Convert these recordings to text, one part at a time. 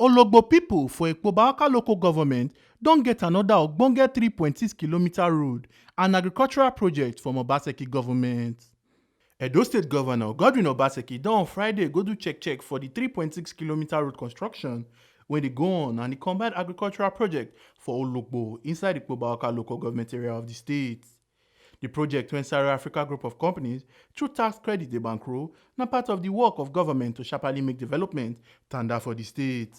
Ologbo pipu for Ikpoba local government don get another Ogbonge 3.6km road and agricultural project from Obaseki government. Edo State Governor Godwin Obaseki don on Friday go do check for the 3.6km road construction wey dey go on and the combined agricultural project for Ologbo inside Ikpoba local government area of the state. The project wey Saro Africa group of companies through tax credit dey bankroll na part of the work of government to sharply make development tanda for the state.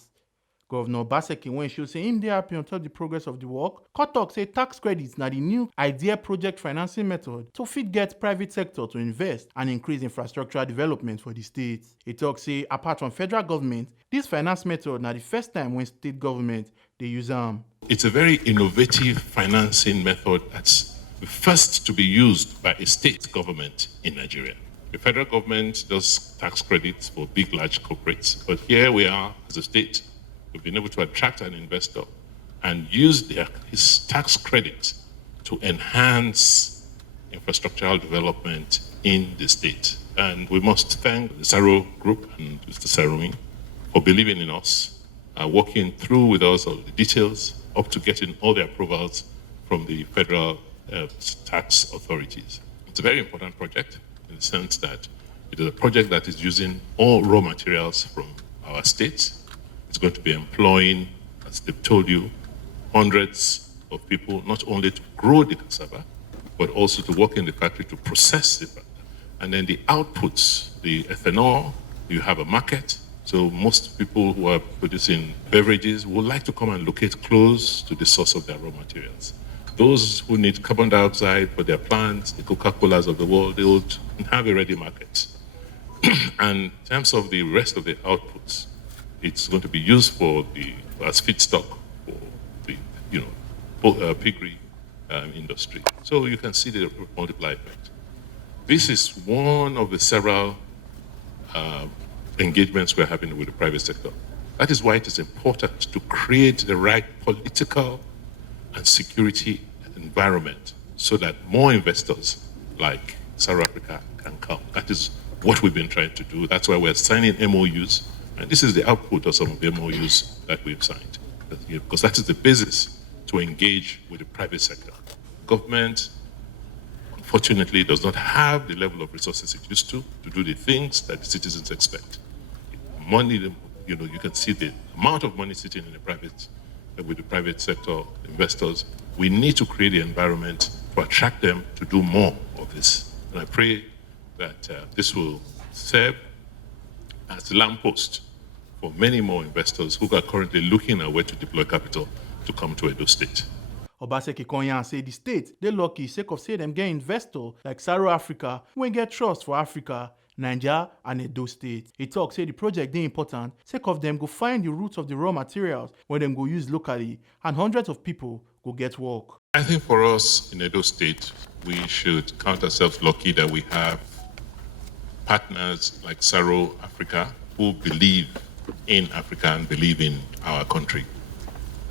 Governor Obaseki when show say him dey happy on top the progress of the work, come talk say tax credits na the new idea project financing method to fit get private sector to invest and increase infrastructural development for the state. He talk say apart from federal government, this finance method na the first time when state government dey use am. It's a very innovative financing method that's the first to be used by a state government in Nigeria. The federal government does tax credits for big, large corporates, but here we are as a state. We've been able to attract an investor and use his tax credit to enhance infrastructural development in the state. And we must thank the Saro Group and Mr. Sarumi for believing in us, working through with us all the details, up to getting all the approvals from the federal tax authorities. It's a very important project in the sense that it is a project that is using all raw materials from our state. It's going to be employing, as they've told you, hundreds of people, not only to grow the cassava, but also to work in the factory to process it. And then the outputs, the ethanol, you have a market. So most people who are producing beverages would like to come and locate close to the source of their raw materials. Those who need carbon dioxide for their plants, the Coca-Colas of the world, they would have a ready market. And in terms of the rest of the outputs, it's going to be used as feedstock for the piggery industry. So you can see the multiplier effect. This is one of the several engagements we're having with the private sector. That is why it is important to create the right political and security environment so that more investors like South Africa can come. That is what we've been trying to do. That's why we're signing MOUs. And this is the output of some of the MOUs that we've signed. Because that is the basis to engage with the private sector. Government, unfortunately, does not have the level of resources it used to do the things that the citizens expect. Money, you can see the amount of money sitting in with the private sector investors. We need to create the environment to attract them to do more of this. And I pray that this will serve as a lamppost for many more investors who are currently looking at where to deploy capital to come to Edo State. Obaseki Konya say the state dey lucky sake of say them get investor like Saro Africa wey get trust for Africa, Nigeria and Edo State. He talk say the project dey important sake of them go find the roots of the raw materials wey them go use locally and hundreds of people go get work. I think for us in Edo State, we should count ourselves lucky that we have partners like Saro Africa who believe in Africa and believe in our country.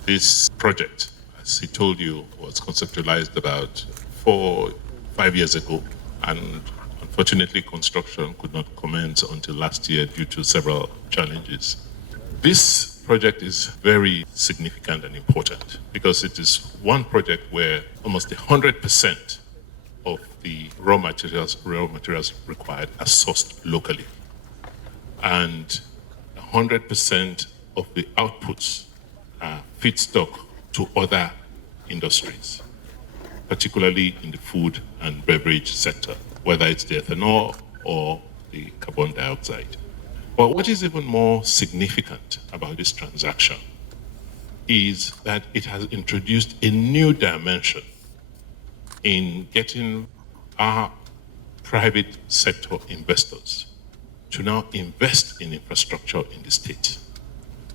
This project, as he told you, was conceptualized about 4-5 years ago, and unfortunately construction could not commence until last year due to several challenges. This project is very significant and important because it is one project where almost 100% of the raw materials required are sourced locally. And 100% of the outputs are feedstock to other industries, particularly in the food and beverage sector, whether it's the ethanol or the carbon dioxide. But what is even more significant about this transaction is that it has introduced a new dimension in getting our private sector investors to now invest in infrastructure in the state.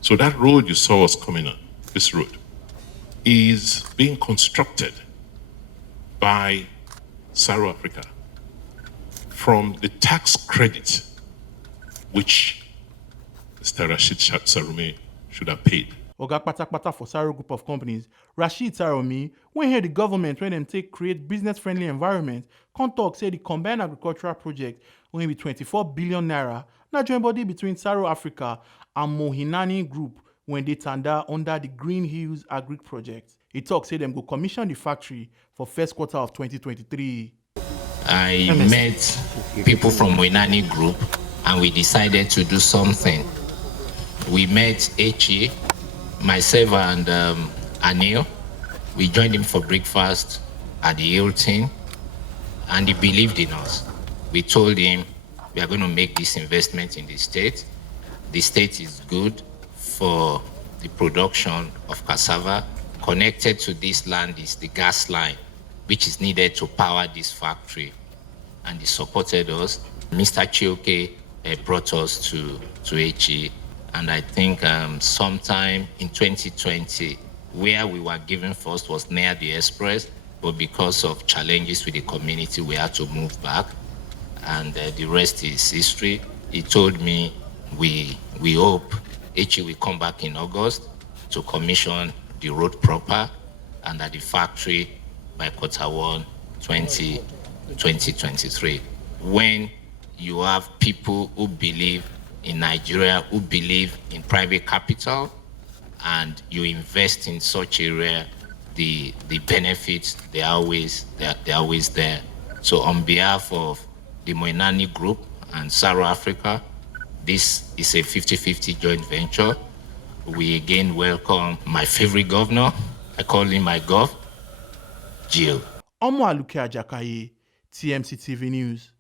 So that road you saw us coming on, this road, is being constructed by Saro Africa from the tax credit which Mr. Rashid Sarumi should have paid. Oga Patakpata for Saro Group of Companies, Rashid Sarumi, when hear the government when them take create business-friendly environment, come talk say the combined agricultural project will be 24 billion naira, na join body between Saro Africa and Mohinani Group when they tanda under the Green Hills Agric project. He talk say them go commission the factory for first quarter of 2023. I met people from Moinani Group and we decided to do something. We met Echi, myself and Anil. We joined him for breakfast at the Hilton and he believed in us. We told him we are going to make this investment in the state. The state is good for the production of cassava. Connected to this land is the gas line, which is needed to power this factory. And he supported us. Mr. Chioke brought us to Echi. And I think sometime in 2020, where we were given first was near the express, but because of challenges with the community, we had to move back. And the rest is history. He told me we hope Echi will come back in August to commission the road proper and at the factory by Q1 2023. When you have people who believe in Nigeria, who believe in private capital, and you invest in such area, the benefits they're always there. So on behalf of the Moinani Group and Saro Africa, this is a 50-50 joint venture. We again welcome my favorite governor. I call him my gov, Jill. Omo Aluke Ajakaye, TMC TV News.